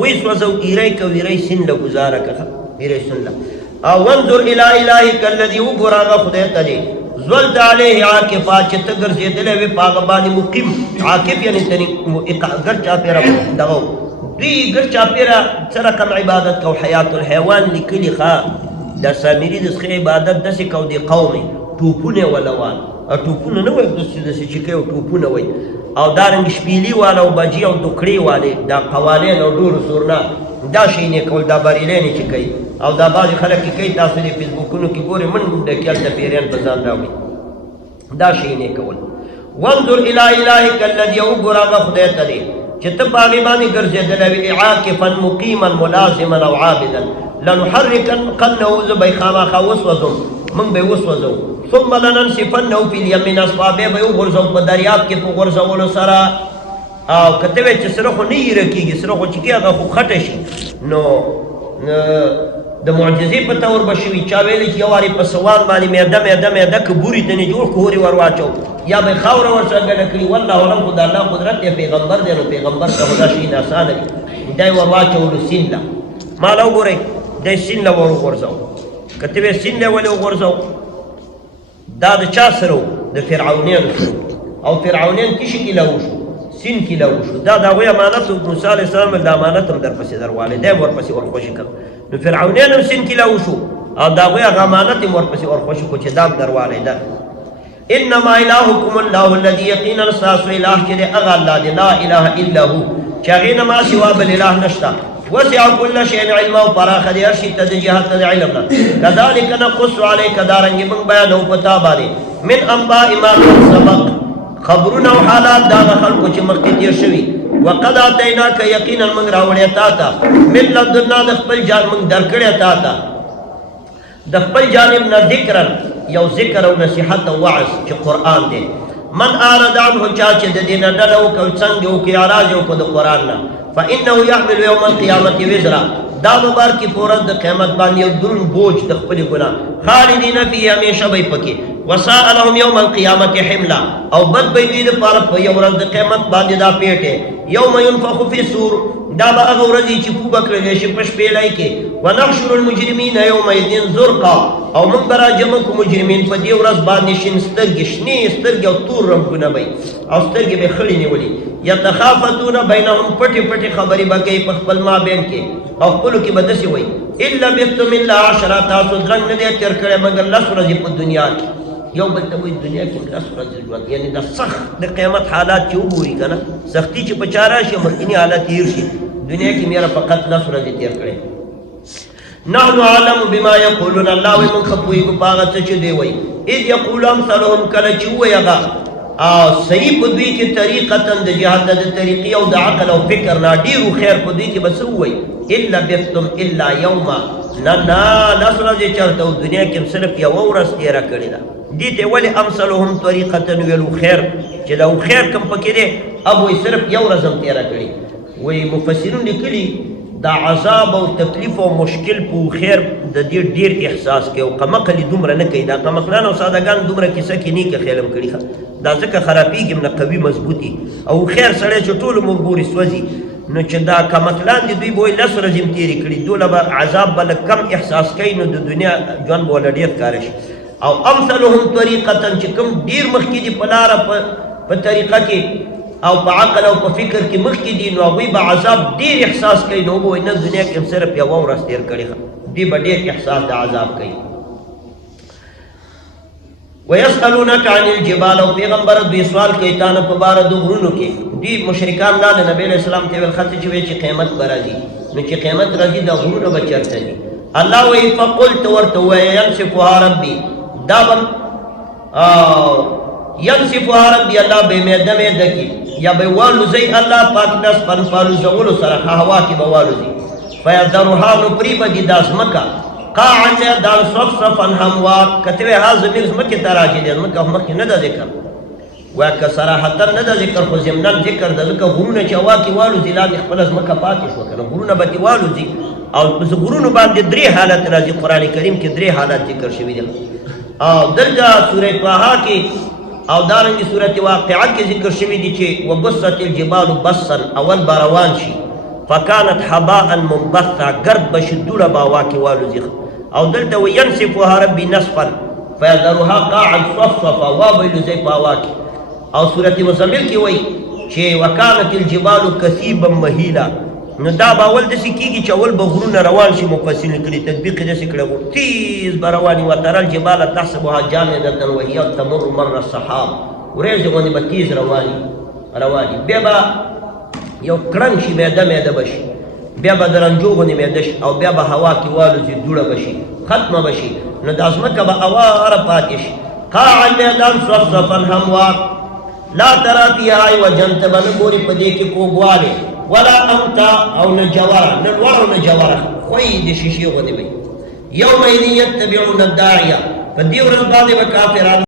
ويسوزو إيريك ويري سن لغزارك إيري سن لغ وانظر إلى إلهك الذي وقراغ خديت دي زولت عليه عاكفا چه تگر زیدلے وی پاغبانی مقیم عاکف یعنی تنی گر چاپیرا دغو دوی گر چاپیرا سرکم عبادت کو حیات الحیوان لکلی خواه دا سامری دس خی عبادت دسی کو دی قومی توپونه ولوان توپونه نوی دسی چکے و توپونه وی او دارنگ شپیلی والا و بجی و دکڑی والی دا قوانین و دور سورنا دا شینی کول دا بریلینی چکی او دا بعض خلق کی کئی تاثر فیسبوکونو کی گوری من دا کیل دا پیرین بزان راوی دا شینی کول وانظر الى الهک الذی او گراغ خدیتا دی چه تباغیبانی گرزی دلوی عاکفا مقیما ملازما او عابدا لنحرکن قنه زبای خاماخا وسوزم من بی وسوزو ثم لننصفنه فی الیمین اصفابه بی غرزو بدریاب کی پو غرزولو سرا او کتوی چه سرخو نی رکیگی سرخو چکی اگا خو خطشی نو د معجزې په تور بشوي چا ویلی چې یو وارې په سوان باندې میده که بوري ته نه جوړ کورې ور واچو یا به خاوره ورسره ګډه کړي والله علم خو د الله قدرت دی پیغمبر دی نو پیغمبر ته خو دا شي اسانه دی دی ور واچولو سین له ما له وګورئ دی سین له ور وغورځو که ته وې سین له ولې وغورځو دا د چا سره و د فرعونیانو سره او فرعونیان څه شي کې له وشو سین کې له وشو دا د هغوی امانت موسی علیه السلام د امانت هم درپسې دروالی دی هم ورپسې ورخوشي کړ نو فرعونیان هم سین کې له وشو او د هغوی هغه امانت هم ورپسې ورخوشي کړو چې دا هم دروالی ده انما الهکم الله الذي یقینا ستاسو اله چې دی هغه الله دی لا اله الا هو چې هغې نه ما سوا بل اله نشته وسع كل شيء علما او پراخه دی هر شي ته د جهت د علم نه کذلک نقص علیک دارنګې موږ بیانوو په تا باندې من انباء ما قد سبق خبرونه او حالات دا خلکو چې مخکې تیر شوي وقد آتیناک یقینا موږ راوړی تا ته من لدنا د خپل جان موږ درکړی تا ته د خپل جانب نه ذکرا یو ذکر او نصیحت او وعظ چې قرآن دی من اعرض عنه چا چې د دې نه ډډه وکړي څنګه وکړي اعراض یې وکړو د قرآن نه فانه يحمل يوم القیامة وزرا دا مبارکی فورت د قیامت باندې یو درون بوج د خپل ګناه خالدین فی همیشه به پکې وساء لهم یوم القیامة حملا او بد به دوی دپاره په یو ورځ د قیامت باندې دا پیټې یوم ینفخ فی الصور دا به هغه ورځ چې پوبه کړلی شي په شپېلۍ کې ونحشر المجرمین یومئذ زرقا او موږ به راجمع کړو مجرمین په دې ورځ باندې شین سترګې شنې سترګې او تور رنګونه به او سترګې به خړې نیولي یتخافتون بینهم پټې پټې خبرې به کوي په خپل مابین کې او خپلو کې به داسې وایي ان لبثتم الا عشرة تاسو درنګ نه دی تېر کړی مګر لس ورځې په دنیا کې یو بل ته وایي دنیا کې لس ورځې ژوند یعنې دا سخت د قیامت حالات چې وګوري که نه سختي چې په چا راشي مخکیني حالات تېر شي دنیا کې میره فقط لس ورځې تېر کړی نحن اعلم بما یقولون الله وایي موږ ښه پوهېږو په هغه څه چې دی وایي اذ یقول امثلهم کله چې ووایي هغه صحیح په دوی کې طریقتا د جهاد د طریقې او د عقل او فکر نه ډېرو خیر په دوی کې به څه ووایي ان لبثتم الا یوما نه لس ورځې چېرته او دنیا کې صرف یوه ورځ تېره کړې ده دې ته ولې امثلهم طریقتا ویلو خیر چې دا خیر کوم پکې دی اب وایي صرف یو ورځ هم تېره کړې وایي مفسرون لیکلي دا عذاب او تکلیف او مشکل په خیر د دې ډېر احساس کوي او قمقلي دومره نه کوي دا قمقلان او سادهګان دومره کیسه کې نه که خیال هم کړي دا ځکه خرابېږي هم نه قوي مضبوطي او خیر سړی چې ټولو موږ ګوري سوځي نو چې دا قمقلان دي دوی به وایي لس ورځې هم تېرې کړي دوله به عذاب به لږ کم احساس کوي نو د دنیا ژوند به وله ډېر ښکاره شي او امثلهم طریقتا چې کوم ډېر مخکې دي په لاره په طریقه کې او په عقل او په فکر کې مخکې دي نو هغوی به عذاب ډېر احساس کوي نو به وایي نه دنیا کې هم صرف یوه ورځ تېر کړې دوی به ډېر احساس د عذاب کوي ویسألونک عن الجبال او پیغمبر دوی سوال کوي تا نه په باره د غرونو کې دوی مشرکان دا د نبي علیه السلام ته ویل ښه چې وایي چې قیامت به راځي نو چې قیامت راځي دا غرونه به چېرته دي الله وایي فقل ته ورته ووایه ینصفها ربي دا به ینصفها ربي الله به میده میده کي یا به والوزي الله پاک نسبن فالوزولو سره هوا کې به والوزي فیذرها نو پرې به دي دا ځمکه قاعا دان صفصفا هموار کته وی ها زمیر ځمکې ته راځي دی ځمکه مخکې نه ده ذکر وایه که صراحتا نه ده ذکر خو ضمناً ذکر ده ځکه غرونه چې هوا کې والوځي لاندې خپله ځمکه پاتې شوه که نه غرونه به دې والوځي او غرونو باندې درې حالت راځي قرآن کریم کې درې حالت ذکر شوي دي او دلته سورې طه کې او دارنګې سورت واقعه کې ذکر شوي دي چې وبست الجبال بسا اول به روان شي فکانت حباء منبثا گرد بشي دوړه به هوا کې والوځي او دلته وینسفها ربي نسفا فیذرها قاعا صفصفا وابلوځي په هوا کې او سورة مزمل کې وایي چې وکانت الجبال کثیبا مهیلا نو دا به اول داسې کېږي چې اول به غرونه روان شي مفسرین کړي تطبیق یې داسې کړی و تیز به روان وي وترى الجبال تحسبها جامدة وهي تمر مر السحاب ورېځې غوندې به تیز رواني بیا به یو کړنګ شي میده میده به شي بیا به د رنجو غوندې میده شي او بیا به هوا کې والوځي دوړه به شي ختمه به شي نو دا ځمکه به اواره پاتې شي قاعا میدان صفصفا هموار لا ترى فيها عوجا ته به نه ګورې په دې کې کوږوالی ولا امتا او نه جواره نه لوړ او نه جواره خوی د شیشې غوندې به یومئذ یتبعون الداعیه په دې ورځ باندې به کافران